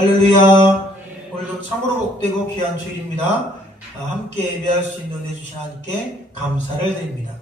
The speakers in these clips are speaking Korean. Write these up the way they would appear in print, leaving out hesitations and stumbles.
할렐루야. 오늘도 참으로 복되고 귀한 주일입니다. 함께 예배할 수 있는 은혜 주신 하나님께 감사를 드립니다.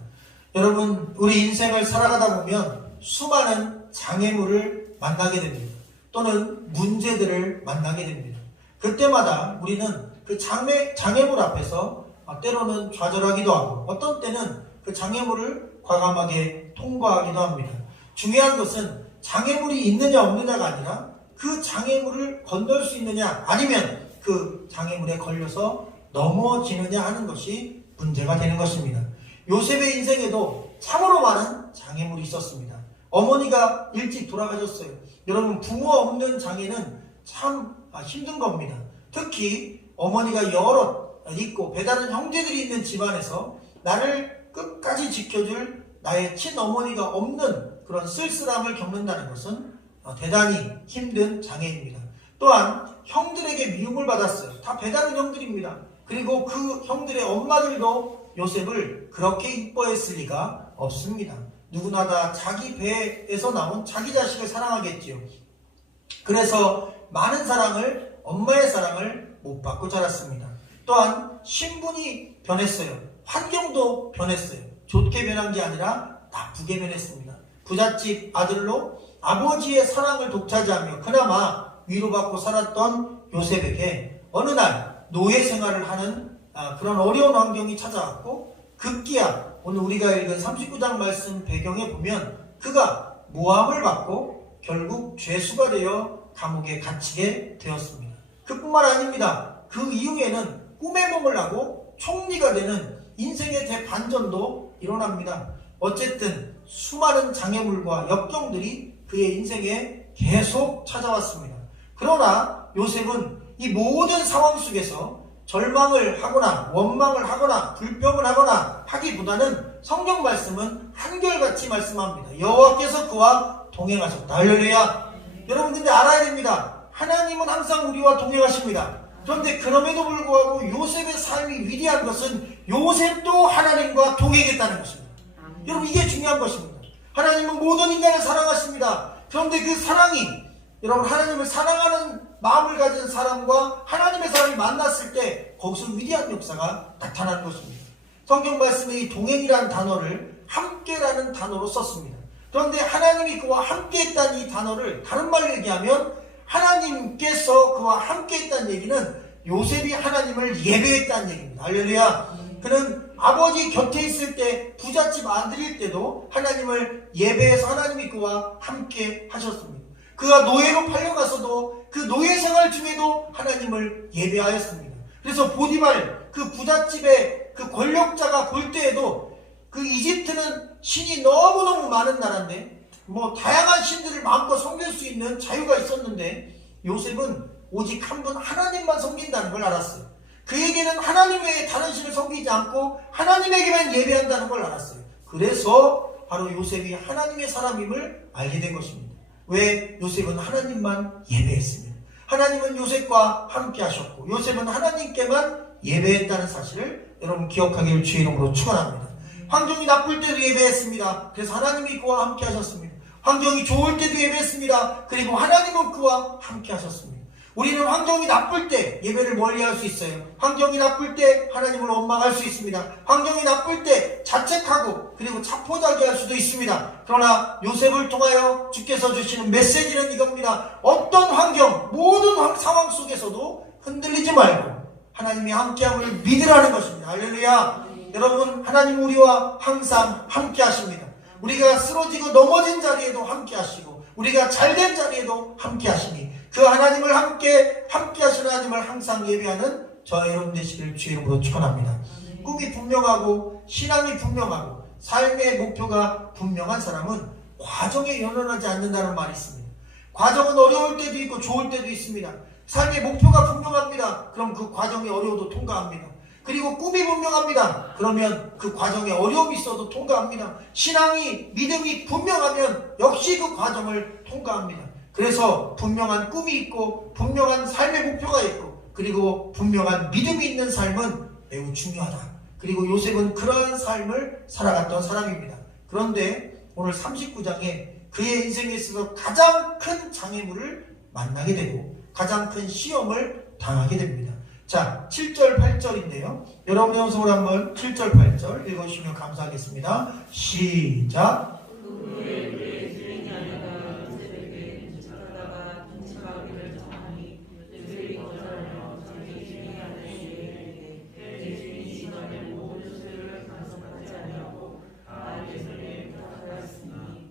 여러분, 우리 인생을 살아가다 보면 수많은 장애물을 만나게 됩니다. 또는 문제들을 만나게 됩니다. 그때마다 우리는 그 장애물 앞에서 때로는 좌절하기도 하고 어떤 때는 그 장애물을 과감하게 통과하기도 합니다. 중요한 것은 장애물이 있느냐 없느냐가 아니라 그 장애물을 건널 수 있느냐 아니면 그 장애물에 걸려서 넘어지느냐 하는 것이 문제가 되는 것입니다. 요셉의 인생에도 참으로 많은 장애물이 있었습니다. 어머니가 일찍 돌아가셨어요. 여러분, 부모 없는 장애는 참 힘든 겁니다. 특히 어머니가 여럿 있고 배다른 형제들이 있는 집안에서 나를 끝까지 지켜줄 나의 친어머니가 없는 그런 쓸쓸함을 겪는다는 것은 대단히 힘든 장애입니다. 또한 형들에게 미움을 받았어요. 다 배다른 형들입니다. 그리고 그 형들의 엄마들도 요셉을 그렇게 이뻐했을 리가 없습니다. 누구나 다 자기 배에서 나온 자기 자식을 사랑하겠지요. 그래서 많은 사랑을, 엄마의 사랑을 못 받고 자랐습니다. 또한 신분이 변했어요. 환경도 변했어요. 좋게 변한 게 아니라 나쁘게 변했습니다. 부잣집 아들로 아버지의 사랑을 독차지하며 그나마 위로받고 살았던 요셉에게 어느 날 노예 생활을 하는 그런 어려운 환경이 찾아왔고 급기야 오늘 우리가 읽은 39장 말씀 배경에 보면 그가 모함을 받고 결국 죄수가 되어 감옥에 갇히게 되었습니다. 그뿐만 아닙니다. 그 이후에는 꿈의梦을 하고 총리가 되는 인생의 대반전도 일어납니다. 어쨌든 수많은 장애물과 역경들이 그의 인생에 계속 찾아왔습니다. 그러나 요셉은 이 모든 상황 속에서 절망을 하거나 원망을 하거나 불평을 하거나 하기보다는 성경 말씀은 한결같이 말씀합니다. 여호와께서 그와 동행하셨다. 할렐루야. 여러분, 근데 알아야 됩니다. 하나님은 항상 우리와 동행하십니다. 그런데 그럼에도 불구하고 요셉의 삶이 위대한 것은 요셉도 하나님과 동행했다는 것입니다. 여러분, 이게 중요한 것입니다. 하나님은 모든 인간을 사랑하십니다. 그런데 그 사랑이 여러분 하나님을 사랑하는 마음을 가진 사람과 하나님의 사람이 만났을 때 거기서 위대한 역사가 나타나는 것입니다. 성경 말씀에 이 동행이라는 단어를 함께라는 단어로 썼습니다. 그런데 하나님이 그와 함께했다는 이 단어를 다른 말로 얘기하면 하나님께서 그와 함께했다는 얘기는 요셉이 하나님을 예배했다는 얘기입니다. 할렐루야. 그는 아버지 곁에 있을 때 부잣집 아들일 때도 하나님을 예배해서 하나님이 그와 함께 하셨습니다. 그가 노예로 팔려가서도 그 노예 생활 중에도 하나님을 예배하였습니다. 그래서 보디발 그 부잣집의 그 권력자가 볼 때에도 그 이집트는 신이 너무너무 많은 나라인데 다양한 신들을 마음껏 섬길 수 있는 자유가 있었는데 요셉은 오직 한 분 하나님만 섬긴다는 걸 알았어요. 그에게는 하나님 외에 다른 신을 섬기지 않고 하나님에게만 예배한다는 걸 알았어요. 그래서 바로 요셉이 하나님의 사람임을 알게 된 것입니다. 왜? 요셉은 하나님만 예배했습니다. 하나님은 요셉과 함께 하셨고 요셉은 하나님께만 예배했다는 사실을 여러분 기억하기를 주의 이름으로 축원합니다. 환경이 나쁠 때도 예배했습니다. 그래서 하나님이 그와 함께 하셨습니다. 환경이 좋을 때도 예배했습니다. 그리고 하나님은 그와 함께 하셨습니다. 우리는 환경이 나쁠 때 예배를 멀리할 수 있어요. 환경이 나쁠 때 하나님을 원망할 수 있습니다. 환경이 나쁠 때 자책하고 그리고 자포자기할 수도 있습니다. 그러나 요셉을 통하여 주께서 주시는 메시지는 이겁니다. 어떤 환경, 모든 상황 속에서도 흔들리지 말고 하나님이 함께함을 믿으라는 것입니다. 할렐루야. 여러분, 하나님 우리와 항상 함께 하십니다. 우리가 쓰러지고 넘어진 자리에도 함께 하시고 우리가 잘된 자리에도 함께 하시니 그 하나님을 함께 하시는 하나님을 항상 예배하는 저와 여러분 되시기를 주의 이름으로 축원합니다. 꿈이 분명하고 신앙이 분명하고 삶의 목표가 분명한 사람은 과정에 연연하지 않는다는 말이 있습니다. 과정은 어려울 때도 있고 좋을 때도 있습니다. 삶의 목표가 분명합니다. 그럼 그 과정이 어려워도 통과합니다. 그리고 꿈이 분명합니다. 그러면 그 과정에 어려움이 있어도 통과합니다. 신앙이, 믿음이 분명하면 역시 그 과정을 통과합니다. 그래서 분명한 꿈이 있고 분명한 삶의 목표가 있고 그리고 분명한 믿음이 있는 삶은 매우 중요하다. 그리고 요셉은 그러한 삶을 살아갔던 사람입니다. 그런데 오늘 39장에 그의 인생에 있어서 가장 큰 장애물을 만나게 되고 가장 큰 시험을 당하게 됩니다. 자, 7절, 8절인데요. 여러분의 연속으로 한번 7절, 8절 읽어주시면 감사하겠습니다. 시작.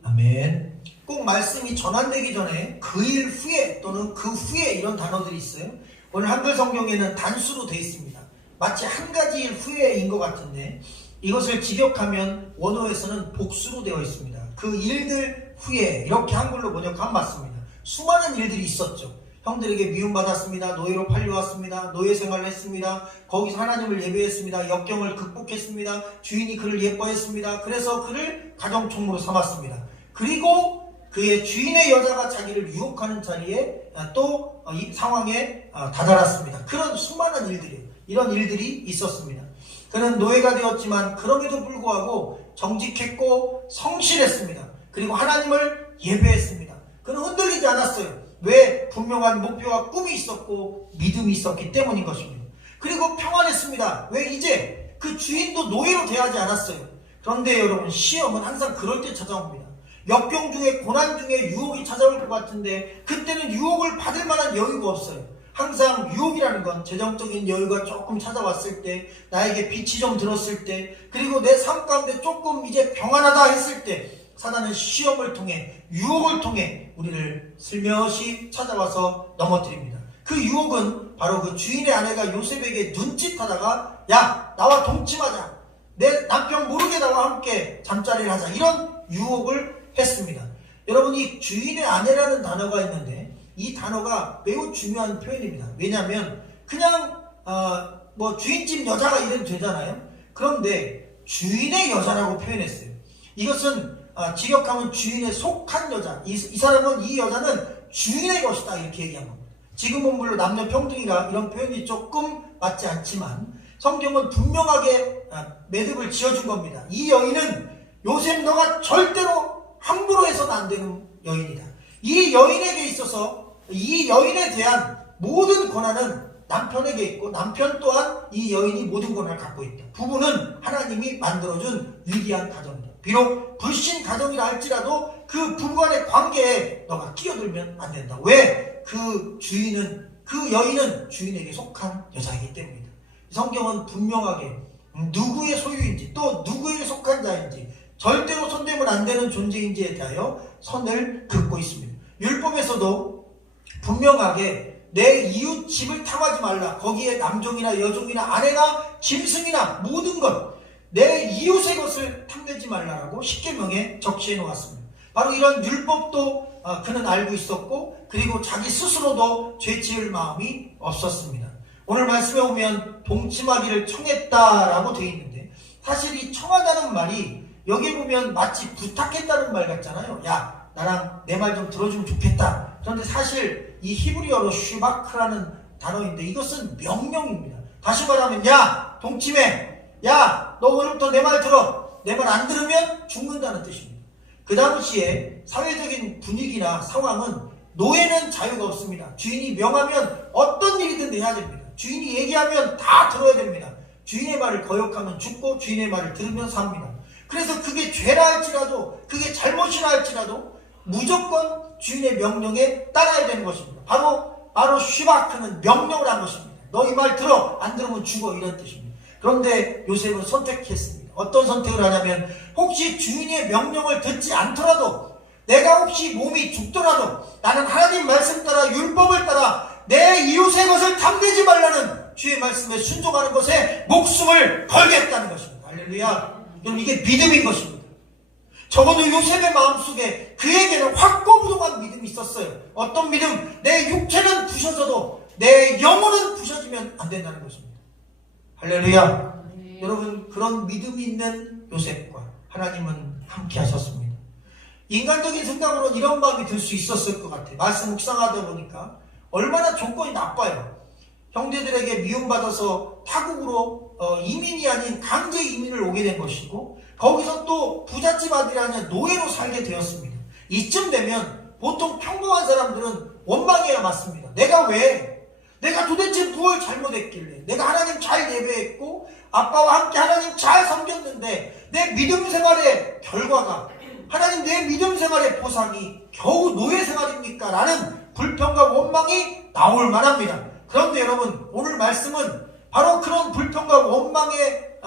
아멘. 꼭 말씀이 전환되기 전에 그 일 후에 또는 그 후에 이런 단어들이 있어요. 오늘 한글 성경에는 단수로 되어 있습니다. 마치 한 가지 일 후에인 것 같은데 이것을 직역하면 원어에서는 복수로 되어 있습니다. 그 일들 후에 이렇게 한글로 번역하면 맞습니다. 수많은 일들이 있었죠. 형들에게 미움받았습니다. 노예로 팔려왔습니다. 노예 생활을 했습니다. 거기서 하나님을 예배했습니다. 역경을 극복했습니다. 주인이 그를 예뻐했습니다. 그래서 그를 가정총무로 삼았습니다. 그리고 그의 주인의 여자가 자기를 유혹하는 자리에 또 이 상황에 다다랐습니다. 그런 수많은 일들이요. 이런 일들이 있었습니다. 그는 노예가 되었지만 그럼에도 불구하고 정직했고 성실했습니다. 그리고 하나님을 예배했습니다. 그는 흔들리지 않았어요. 왜? 분명한 목표와 꿈이 있었고 믿음이 있었기 때문인 것입니다. 그리고 평안했습니다. 왜? 이제 그 주인도 노예로 대하지 않았어요. 그런데 여러분, 시험은 항상 그럴 때 찾아옵니다. 역경 중에, 고난 중에 유혹이 찾아올 것 같은데 그때는 유혹을 받을 만한 여유가 없어요. 항상 유혹이라는 건 재정적인 여유가 조금 찾아왔을 때, 나에게 빛이 좀 들었을 때, 그리고 내 삶 가운데 조금 이제 평안하다 했을 때 사단은 시험을 통해, 유혹을 통해 우리를 슬며시 찾아와서 넘어뜨립니다. 그 유혹은 바로 그 주인의 아내가 요셉에게 눈짓하다가 야, 나와 동침하자, 내 남편 모르게 나와 함께 잠자리를 하자, 이런 유혹을 했습니다. 여러분, 이 주인의 아내라는 단어가 있는데 이 단어가 매우 중요한 표현입니다. 왜냐하면 그냥 주인집 여자가 이래도 되잖아요. 그런데 주인의 여자라고 표현했어요. 이것은 직역하면 주인에 속한 여자, 이 사람은, 이 여자는 주인의 것이다, 이렇게 얘기한 겁니다. 지금은 물론 남녀 평등이라 이런 표현이 조금 맞지 않지만 성경은 분명하게 매듭을 지어준 겁니다. 이 여인은 요셉, 너가 절대로 함부로 해서는 안 되는 여인이다. 이 여인에게 있어서 이 여인에 대한 모든 권한은 남편에게 있고 남편 또한 이 여인이 모든 권한을 갖고 있다. 부부는 하나님이 만들어준 위대한 가정이다. 비록 불신 가정이라 할지라도 그 부부간의 관계에 너가 끼어들면 안 된다. 왜? 그 주인은, 그 여인은 주인에게 속한 여자이기 때문이다. 성경은 분명하게 누구의 소유인지 또 누구에게 속한 자인지 절대로 손대면 안 되는 존재인지에 대하여 선을 긋고 있습니다. 율법에서도 분명하게 내 이웃 집을 탐하지 말라. 거기에 남종이나 여종이나 아내나 짐승이나 모든 것, 내 이웃의 것을 탐내지 말라라고 십계명에 적시해 놓았습니다. 바로 이런 율법도 그는 알고 있었고, 그리고 자기 스스로도 죄 지을 마음이 없었습니다. 오늘 말씀에 보면 동침하기를 청했다라고 되어 있는데, 사실 이 청하다는 말이 여기 보면 마치 부탁했다는 말 같잖아요. 야, 나랑 내 말 좀 들어주면 좋겠다. 그런데 사실 이 히브리어로 슈바크라는 단어인데 이것은 명령입니다. 다시 말하면 야, 동침해. 야, 너 오늘부터 내 말 들어. 내 말 안 들으면 죽는다는 뜻입니다. 그 당시에 사회적인 분위기나 상황은 노예는 자유가 없습니다. 주인이 명하면 어떤 일이든 해야 됩니다. 주인이 얘기하면 다 들어야 됩니다. 주인의 말을 거역하면 죽고 주인의 말을 들으면 삽니다. 그래서 그게 죄라 할지라도, 그게 잘못이라 할지라도 무조건 주인의 명령에 따라야 되는 것입니다. 바로 슈바크는 명령을 한 것입니다. 너 이 말 들어, 안 들으면 죽어, 이런 뜻입니다. 그런데 요셉은 선택했습니다. 어떤 선택을 하냐면, 혹시 주인의 명령을 듣지 않더라도, 내가 혹시 몸이 죽더라도 나는 하나님 말씀 따라, 율법을 따라 내 이웃의 것을 탐내지 말라는 주의 말씀에 순종하는 것에 목숨을 걸겠다는 것입니다. 할렐루야. 여러분, 이게 믿음인 것입니다. 적어도 요셉의 마음속에 그에게는 확고부동한 믿음이 있었어요. 어떤 믿음? 내 육체는 부셔져도 내 영혼은 부셔지면 안 된다는 것입니다. 할렐루야. 네. 여러분, 그런 믿음이 있는 요셉과 하나님은 함께 하셨습니다. 인간적인 생각으로는 이런 마음이 들 수 있었을 것 같아요. 말씀 묵상하다 보니까 얼마나 조건이 나빠요. 형제들에게 미움받아서 타국으로 이민이 아닌 강제 이민을 오게 된 것이고, 거기서 또 부잣집 아들이 아니라 노예로 살게 되었습니다. 이쯤 되면 보통 평범한 사람들은 원망해야 맞습니다. 내가 도대체 무엇을 잘못했길래, 내가 하나님 잘 예배했고 아빠와 함께 하나님 잘 섬겼는데 내 믿음 생활의 결과가, 하나님 내 믿음 생활의 보상이 겨우 노예 생활입니까? 라는 불평과 원망이 나올 만합니다. 그런데 여러분, 오늘 말씀은 바로 그런 불평과 원망의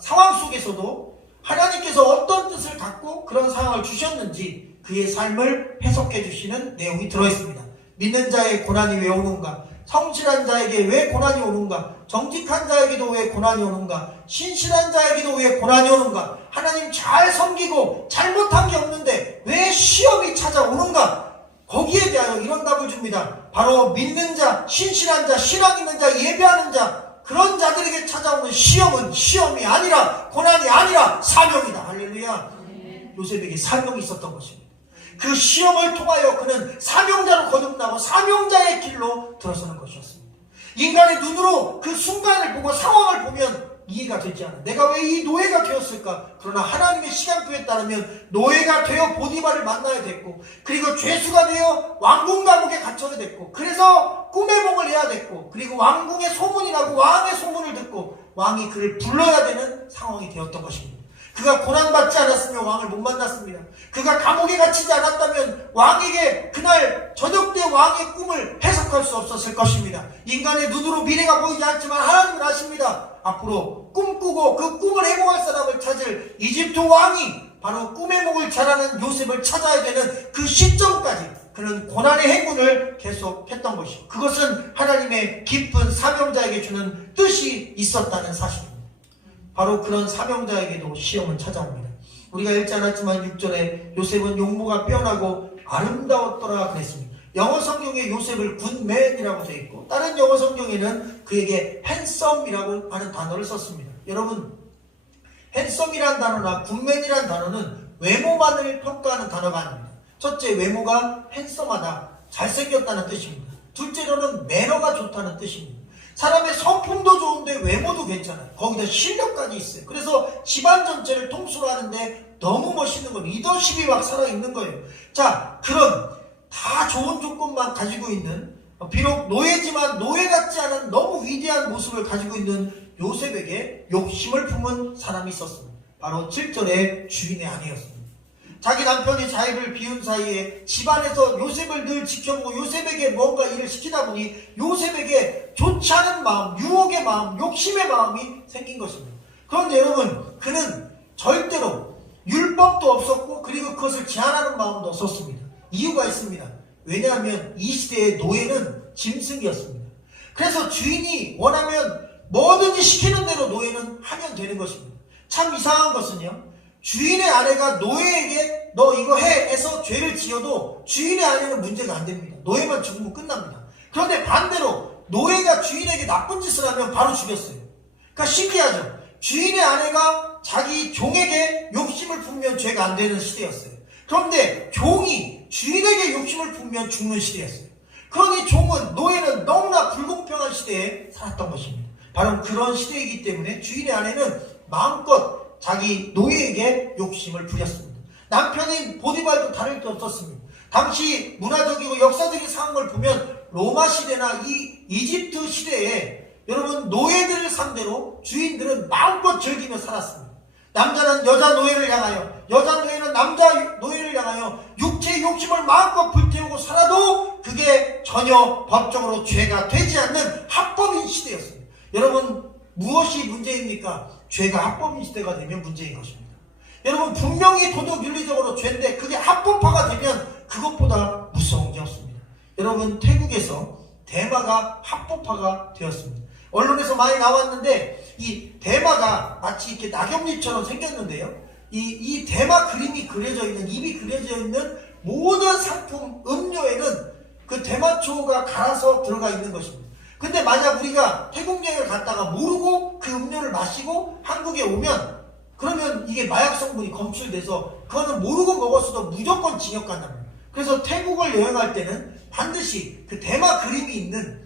상황 속에서도 하나님께서 어떤 뜻을 갖고 그런 상황을 주셨는지 그의 삶을 해석해 주시는 내용이 들어있습니다. 믿는 자의 고난이 왜 오는가? 성실한 자에게 왜 고난이 오는가? 정직한 자에게도 왜 고난이 오는가? 신실한 자에게도 왜 고난이 오는가? 하나님 잘 섬기고 잘못한 게 없는데 왜 시험이 찾아오는가? 거기에 대하여 이런 답을 줍니다. 바로 믿는 자, 신실한 자, 신앙 있는 자, 예배하는 자, 그런 자들에게 찾아오는 시험은 시험이 아니라, 고난이 아니라 사명이다. 할렐루야. 요셉에게 사명이 있었던 것입니다. 그 시험을 통하여 그는 사명자로 거듭나고 사명자의 길로 들어서는 것이었습니다. 인간의 눈으로 그 순간을 보고 상황을 보면 이해가 되지 않아. 내가 왜 이 노예가 되었을까? 그러나 하나님의 시간표에 따르면 노예가 되어 보디발을 만나야 됐고, 그리고 죄수가 되어 왕궁 감옥에 갇혀야 됐고, 그래서 꿈의梦을 해야 됐고, 그리고 왕궁의 소문이 나고 왕의 소문을 듣고 왕이 그를 불러야 되는 상황이 되었던 것입니다. 그가 고난받지 않았으면 왕을 못 만났습니다. 그가 감옥에 갇히지 않았다면 왕에게 그날 저녁 때 왕의 꿈을 해석할 수 없었을 것입니다. 인간의 눈으로 미래가 보이지 않지만 하나님은 아십니다. 앞으로 꿈꾸고 그 꿈을 해몽할 사람을 찾을 이집트 왕이 바로 꿈의 목을 잘하는 요셉을 찾아야 되는 그 시점까지 그는 고난의 행군을 계속했던 것이고, 그것은 하나님의 깊은 사명자에게 주는 뜻이 있었다는 사실입니다. 바로 그런 사명자에게도 시험은 찾아옵니다. 우리가 읽지 않았지만 6절에 요셉은 용모가 빼어나고 아름다웠더라 그랬습니다. 영어 성경에 요셉을 굿맨이라고 되어 있고, 다른 영어 성경에는 그에게 핸섬이라고 하는 단어를 썼습니다. 여러분, 핸섬이란 단어나 굿맨이란 단어는 외모만을 평가하는 단어가 아닙니다. 첫째, 외모가 핸섬하다, 잘생겼다는 뜻입니다. 둘째로는 매너가 좋다는 뜻입니다. 사람의 성품도 좋은데 외모도 괜찮아요. 거기다 실력까지 있어요. 그래서 집안 전체를 통수로 하는데 너무 멋있는 거, 리더십이 막 살아있는 거예요. 자, 그런 다 좋은 조건만 가지고 있는, 비록 노예지만 노예 같지 않은 너무 위대한 모습을 가지고 있는 요셉에게 욕심을 품은 사람이 있었습니다. 바로 7절의 주인의 아내였습니다. 자기 남편이 자기를 비운 사이에 집안에서 요셉을 늘 지켜보고 요셉에게 뭔가 일을 시키다 보니 요셉에게 좋지 않은 마음, 유혹의 마음, 욕심의 마음이 생긴 것입니다. 그런데 여러분, 그는 절대로 율법도 없었고 그리고 그것을 제한하는 마음도 없었습니다. 이유가 있습니다. 왜냐하면 이 시대의 노예는 짐승이었습니다. 그래서 주인이 원하면 뭐든지 시키는 대로 노예는 하면 되는 것입니다. 참 이상한 것은요, 주인의 아내가 노예에게 너 이거 해 해서 죄를 지어도 주인의 아내는 문제가 안 됩니다. 노예만 죽으면 끝납니다. 그런데 반대로 노예가 주인에게 나쁜 짓을 하면 바로 죽였어요. 그러니까 신기하죠. 주인의 아내가 자기 종에게 욕심을 품으면 죄가 안 되는 시대였어요. 그런데 종이 주인에게 욕심을 품으면 죽는 시대였어요. 그러니 종은, 노예는 너무나 불공평한 시대에 살았던 것입니다. 바로 그런 시대이기 때문에 주인의 아내는 마음껏 자기 노예에게 욕심을 부렸습니다. 남편인 보디발도 다를 게 없었습니다. 당시 문화적이고 역사적인 상황을 보면 로마 시대나 이 이집트 시대에 여러분, 노예들을 상대로 주인들은 마음껏 즐기며 살았습니다. 남자는 여자 노예를 향하여, 여자 노예는 남자 노예를 향하여 육체의 욕심을 마음껏 불태우고 살아도 그게 전혀 법적으로 죄가 되지 않는 합법인 시대였습니다. 여러분, 무엇이 문제입니까? 죄가 합법인 시대가 되면 문제인 것입니다. 여러분, 분명히 도덕 윤리적으로 죄인데 그게 합법화가 되면 그것보다 무서운 게 없습니다. 여러분, 태국에서 대마가 합법화가 되었습니다. 언론에서 많이 나왔는데 이 대마가 마치 이렇게 낙엽잎처럼 생겼는데요, 이 대마 그림이 그려져 있는, 입이 그려져 있는 모든 상품 음료에는 그 대마초가 갈아서 들어가 있는 것입니다. 근데 만약 우리가 태국 여행을 갔다가 모르고 그 음료를 마시고 한국에 오면, 그러면 이게 마약 성분이 검출돼서 그거는 모르고 먹었어도 무조건 징역 간답니다. 그래서 태국을 여행할 때는 반드시 그 대마 그림이 있는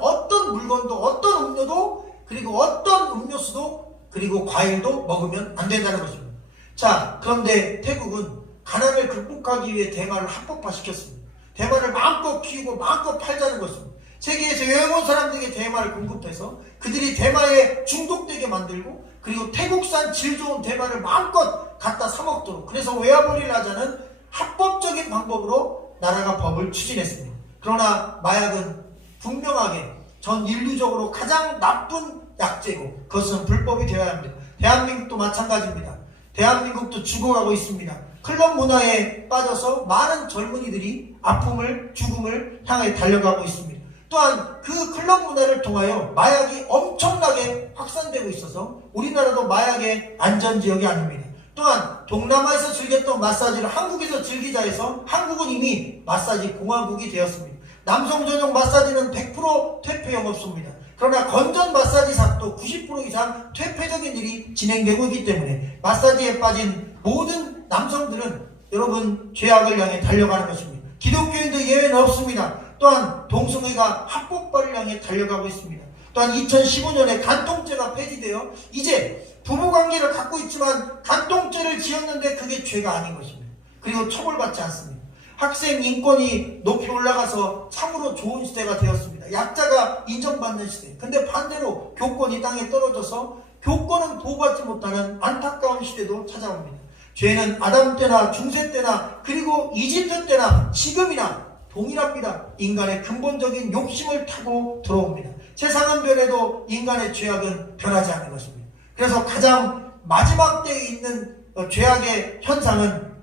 어떤 물건도, 어떤 음료도, 그리고 어떤 음료수도, 그리고 과일도 먹으면 안 된다는 것입니다. 자, 그런데 태국은 가난을 극복하기 위해 대마를 합법화시켰습니다. 대마를 마음껏 키우고 마음껏 팔자는 것입니다. 세계에서 여행 온 사람들에게 대마를 공급해서 그들이 대마에 중독되게 만들고, 그리고 태국산 질 좋은 대마를 마음껏 갖다 사 먹도록, 그래서 외화벌이를 하자는 합법적인 방법으로 나라가 법을 추진했습니다. 그러나 마약은 분명하게 전 인류적으로 가장 나쁜 약재고 그것은 불법이 되어야 합니다. 대한민국도 마찬가지입니다. 대한민국도 죽어가고 있습니다. 클럽 문화에 빠져서 많은 젊은이들이 아픔을, 죽음을 향해 달려가고 있습니다. 또한 그 클럽 문화를 통하여 마약이 엄청나게 확산되고 있어서 우리나라도 마약의 안전지역이 아닙니다. 또한 동남아에서 즐겼던 마사지를 한국에서 즐기자 해서 한국은 이미 마사지 공화국이 되었습니다. 남성 전용 마사지는 100% 퇴폐 영업소입니다. 그러나 건전 마사지사도 90% 이상 퇴폐적인 일이 진행되고 있기 때문에 마사지에 빠진 모든 남성들은 여러분 죄악을 향해 달려가는 것입니다. 기독교인도 예외는 없습니다. 또한 동성애가 합법화를 향해 달려가고 있습니다. 또한 2015년에 간통죄가 폐지되어 이제 부부관계를 갖고 있지만 간통죄를 지었는데 그게 죄가 아닌 것입니다. 그리고 처벌받지 않습니다. 학생 인권이 높이 올라가서 참으로 좋은 시대가 되었습니다. 약자가 인정받는 시대. 근데 반대로 교권이 땅에 떨어져서 교권은 보호받지 못하는 안타까운 시대도 찾아옵니다. 죄는 아담 때나 중세 때나 그리고 이집트 때나 지금이나 동일합니다. 인간의 근본적인 욕심을 타고 들어옵니다. 세상은 변해도 인간의 죄악은 변하지 않는 것입니다. 그래서 가장 마지막 때에 있는 죄악의 현상은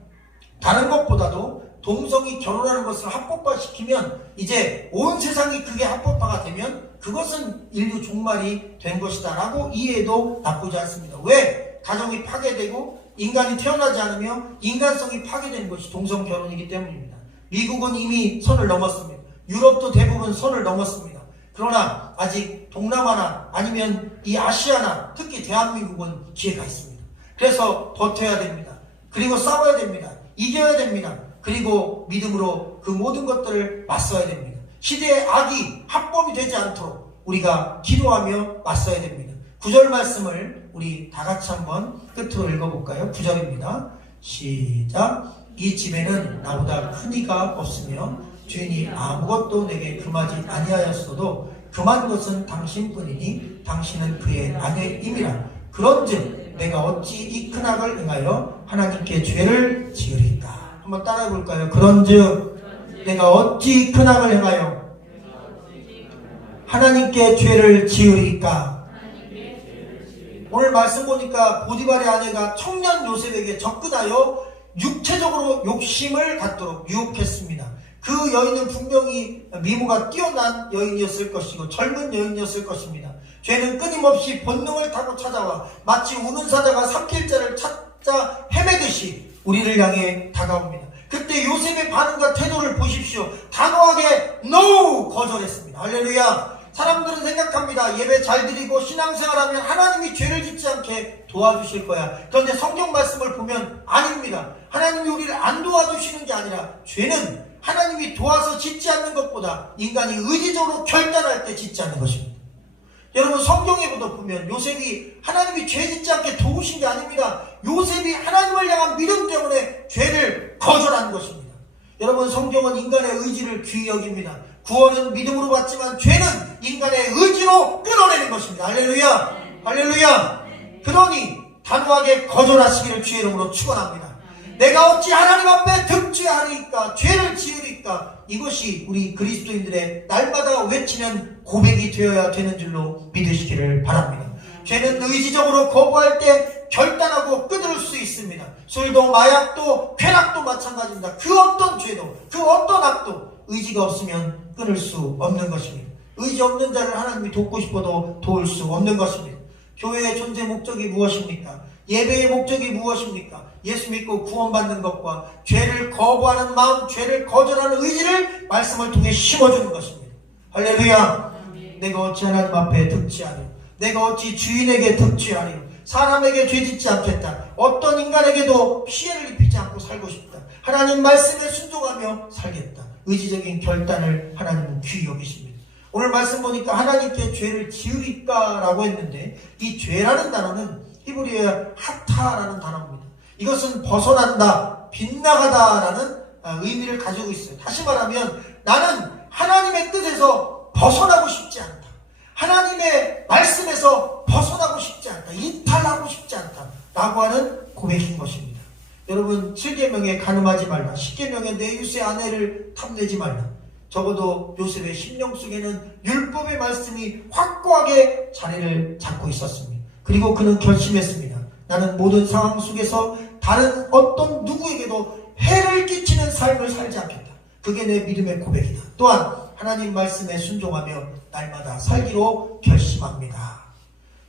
다른 것보다도 동성이 결혼하는 것을 합법화시키면 이제 온 세상이 그게 합법화가 되면 그것은 인류 종말이 된 것이다 라고 이해해도 나쁘지 않습니다. 왜? 가정이 파괴되고 인간이 태어나지 않으며 인간성이 파괴되는 것이 동성 결혼이기 때문입니다. 미국은 이미 선을 넘었습니다. 유럽도 대부분 선을 넘었습니다. 그러나 아직 동남아나 아니면 이 아시아나 특히 대한민국은 기회가 있습니다. 그래서 버텨야 됩니다. 그리고 싸워야 됩니다. 이겨야 됩니다. 그리고 믿음으로 그 모든 것들을 맞서야 됩니다. 시대의 악이 합법이 되지 않도록 우리가 기도하며 맞서야 됩니다. 9절 말씀을 우리 다 같이 한번 끝으로 읽어볼까요? 9절입니다. 시작. 이 집에는 나보다 큰 이가 없으며 주인이 아무것도 내게 금하지 아니하였어도 금한 것은 당신뿐이니 당신은 그의 아내임이라. 그런즉 내가 어찌 이 큰 악을 행하여 하나님께 죄를 지으리까. 한번 따라해 볼까요? 그런즉 내가 어찌 큰 악을 행하여 하나님께 죄를 지으리까. 오늘 말씀 보니까 보디발의 아내가 청년 요셉에게 접근하여 육체적으로 욕심을 갖도록 유혹했습니다. 그 여인은 분명히 미모가 뛰어난 여인이었을 것이고 젊은 여인이었을 것입니다. 죄는 끊임없이 본능을 타고 찾아와 마치 우는 사자가 삼킬 자를 찾자 헤매듯이 우리를 향해 다가옵니다. 그때 요셉의 반응과 태도를 보십시오. 단호하게 NO! 거절했습니다. 할렐루야. 사람들은 생각합니다. 예배 잘 드리고 신앙생활하면 하나님이 죄를 짓지 않게 도와주실 거야. 그런데 성경 말씀을 보면 아닙니다. 하나님이 우리를 안 도와주시는 게 아니라 죄는 하나님이 도와서 짓지 않는 것보다 인간이 의지적으로 결단할 때 짓지 않는 것입니다. 여러분 성경에도 보면 요셉이 하나님이 죄 짓지 않게 도우신 게 아닙니다. 요셉이 하나님을 향한 믿음 때문에 죄를 거절한 것입니다. 여러분 성경은 인간의 의지를 귀히 여깁니다. 구원은 믿음으로 받지만 죄는 인간의 의지로 끊어내는 것입니다. 할렐루야. 할렐루야. 그러니 단호하게 거절하시기를 주의 이름으로 축원합니다. 내가 어찌 하나님 앞에 득죄하리까 죄를 지으리까. 이것이 우리 그리스도인들의 날마다 외치는 고백이 되어야 되는 줄로 믿으시기를 바랍니다. 죄는 의지적으로 거부할 때 결단하고 끊을 수 있습니다. 술도 마약도 쾌락도 마찬가지입니다. 그 어떤 죄도 그 어떤 악도 의지가 없으면 끊을 수 없는 것입니다. 의지 없는 자를 하나님이 돕고 싶어도 도울 수 없는 것입니다. 교회의 존재 목적이 무엇입니까? 예배의 목적이 무엇입니까? 예수 믿고 구원받는 것과 죄를 거부하는 마음, 죄를 거절하는 의지를 말씀을 통해 심어주는 것입니다. 할렐루야. 내가 어찌 하나님 앞에 득죄하리요. 내가 어찌 주인에게 득죄하리요. 사람에게 죄짓지 않겠다. 어떤 인간에게도 피해를 입히지 않고 살고 싶다. 하나님 말씀에 순종하며 살겠다. 의지적인 결단을 하나님은 귀히 여기십니다. 오늘 말씀 보니까 하나님께 죄를 지으리까 라고 했는데 이 죄라는 단어는 히브리어의 하타라는 단어입니다. 이것은 벗어난다, 빗나가다라는 의미를 가지고 있어요. 다시 말하면 나는 하나님의 뜻에서 벗어나고 싶지 않다. 하나님의 말씀에서 벗어나고 싶지 않다. 이탈하고 싶지 않다. 라고 하는 고백인 것입니다. 여러분 7계명에 간음하지 말라, 10계명에 내 이웃의 아내를 탐내지 말라. 적어도 요셉의 심령 속에는 율법의 말씀이 확고하게 자리를 잡고 있었습니다. 그리고 그는 결심했습니다. 나는 모든 상황 속에서 다른 어떤 누구에게도 해를 끼치는 삶을 살지 않겠다. 그게 내 믿음의 고백이다. 또한 하나님 말씀에 순종하며 날마다 살기로 결심합니다.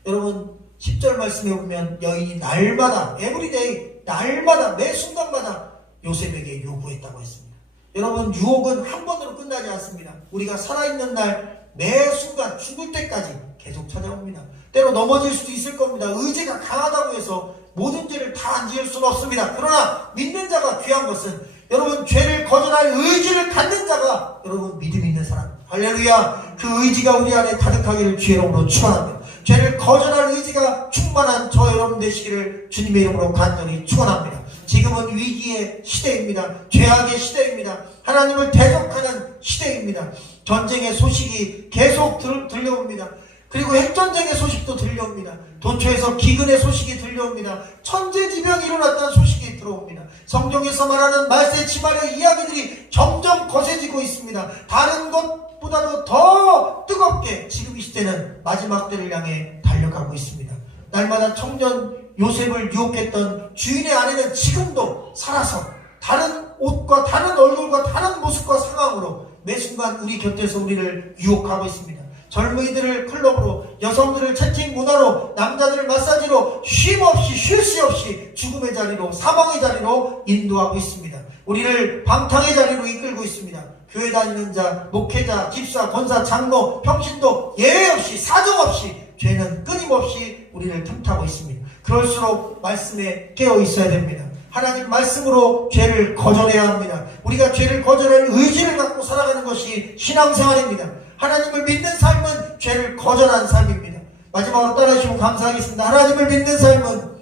여러분 10절 말씀에 보면 여인이 날마다 에브리데이 날마다 매 순간마다 요셉에게 요구했다고 했습니다. 여러분 유혹은 한 번으로 끝나지 않습니다. 우리가 살아있는 날 매 순간 죽을 때까지 계속 찾아옵니다. 때로 넘어질 수도 있을 겁니다. 의지가 강하다고 해서 모든 죄를 다 안 지을 수는 없습니다. 그러나 믿는 자가 귀한 것은 여러분 죄를 거절할 의지를 갖는 자가 여러분 믿음 있는 사람. 할렐루야. 그 의지가 우리 안에 가득하기를 주의 이름으로 축원합니다. 죄를 거절할 의지가 충만한 저 여러분 되시기를 주님의 이름으로 간절히 축원합니다. 지금은 위기의 시대입니다. 죄악의 시대입니다. 하나님을 대적하는 시대입니다. 전쟁의 소식이 계속 들려옵니다. 그리고 핵전쟁의 소식도 들려옵니다. 도처에서 기근의 소식이 들려옵니다. 천재지변이 일어났다는 소식이 들어옵니다. 성경에서 말하는 말세지말의 이야기들이 점점 거세지고 있습니다. 다른 것보다도 더 뜨겁게 지금 이 시대는 마지막 때를 향해 달려가고 있습니다. 날마다 청년 요셉을 유혹했던 주인의 아내는 지금도 살아서 다른 옷과 다른 얼굴과 다른 모습과 상황으로 매 순간 우리 곁에서 우리를 유혹하고 있습니다. 젊은이들을 클럽으로, 여성들을 채팅 문화로, 남자들을 마사지로 쉼없이 쉴 새 없이 죽음의 자리로, 사망의 자리로 인도하고 있습니다. 우리를 방탕의 자리로 이끌고 있습니다. 교회 다니는 자, 목회자, 집사, 권사, 장로, 평신도 예외 없이 사정 없이 죄는 끊임없이 우리를 틈타고 있습니다. 그럴수록 말씀에 깨어 있어야 됩니다. 하나님 말씀으로 죄를 거절해야 합니다. 우리가 죄를 거절할 의지를 갖고 살아가는 것이 신앙생활입니다. 하나님을 믿는 삶은 죄를 거절한 삶입니다. 마지막으로 따라하시고 감사하겠습니다. 하나님을 믿는 삶은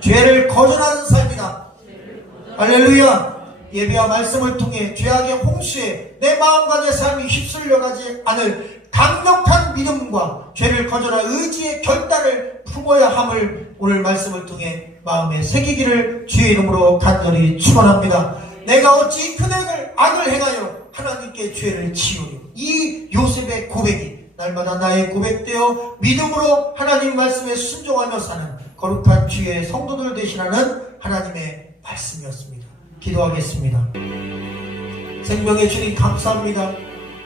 죄를 거절하는 삶이다. 할렐루야. 예배와 말씀을 통해 죄악의 홍수에 내 마음과 내 삶이 휩쓸려가지 않을 강력한 믿음과 죄를 거절할 의지의 결단을 품어야 함을 오늘 말씀을 통해 마음에 새기기를 주의 이름으로 간절히 축원합니다. 내가 어찌 큰 악을 행하여 하나님께 죄를 지으리. 이 요셉의 고백이 날마다 나의 고백되어 믿음으로 하나님 말씀에 순종하며 사는 거룩한 주의 성도들 되시라는 하나님의 말씀이었습니다. 기도하겠습니다. 생명의 주님 감사합니다.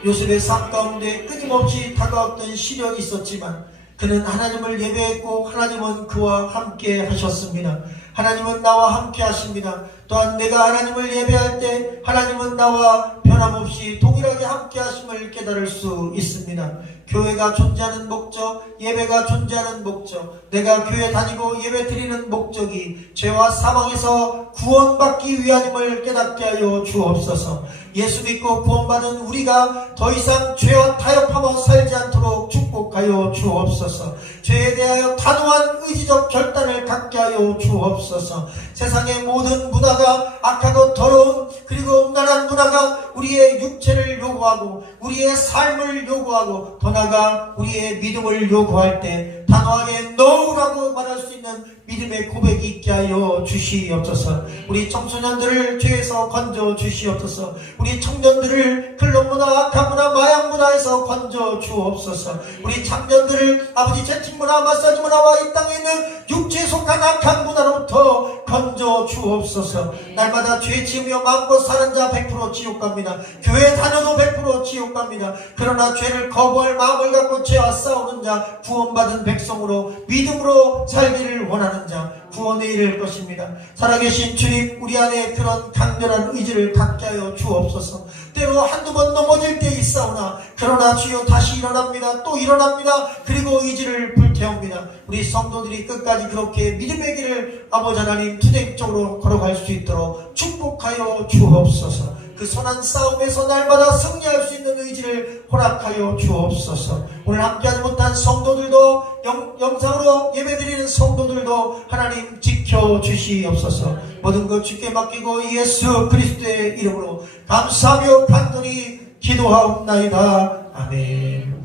요셉의 삶 가운데 끊임없이 다가왔던 시련이 있었지만 그는 하나님을 예배했고 하나님은 그와 함께 하셨습니다. 하나님은 나와 함께 하십니다. 또한 내가 하나님을 예배할 때 하나님은 나와 변함없이 동일하게 함께 하심을 깨달을 수 있습니다. 교회가 존재하는 목적, 예배가 존재하는 목적, 내가 교회 다니고 예배 드리는 목적이 죄와 사망에서 구원받기 위함을 깨닫게 하여 주옵소서. 예수 믿고 구원받은 우리가 더 이상 죄와 타협하며 살지 않도록 축복하여 주옵소서. 죄에 대하여 단호한 의지적 결단을 갖게 하여 주옵소서. 세상의 모든 문화가 악하고 더러운 그리고 음란한 문화가 우리의 육체를 요구하고 우리의 삶을 요구하고 더 나아가 우리의 믿음을 요구할 때 단호하게 NO라고 말할 수 있는 믿음의 고백이 있게 하여 주시옵소서. 우리 청소년들을 죄에서 건져 주시옵소서. 우리 청년들을 클럽 문화, 악한 문화, 마약 문화에서 건져 주옵소서. 우리 청년들을 아버지 채팅 문화, 마사지 문화와 이 땅에 있는 육체에 속한 악한 문화로부터 건져 주옵소서. 날마다 죄 지으며 마음껏 사는 자 100% 지옥 갑니다. 교회 다녀도 100% 지옥 갑니다. 그러나 죄를 거부할 마음을 갖고 죄와 싸우는 자, 구원받은 백성으로 믿음으로 살기를 원하는 자 구원에 이를 것입니다. 살아계신 주님, 우리 안에 그런 강렬한 의지를 갖게 하여 주옵소서. 때로 한두 번 넘어질 때 있사오나 그러나 주여 다시 일어납니다. 또 일어납니다. 그리고 의지를 불태웁니다. 우리 성도들이 끝까지 그렇게 믿음의 길을 아버지 하나님 투쟁적으로 걸어갈 수 있도록 축복하여 주옵소서. 그 선한 싸움에서 날마다 승리할 수 있는 의지를 허락하여 주옵소서. 오늘 함께하지 못한 성도들도 영상으로 예배드리는 성도들도 하나님 지켜주시옵소서. 모든 것 주께 맡기고 예수 그리스도의 이름으로 감사하며 간절히 기도하옵나이다. 아멘.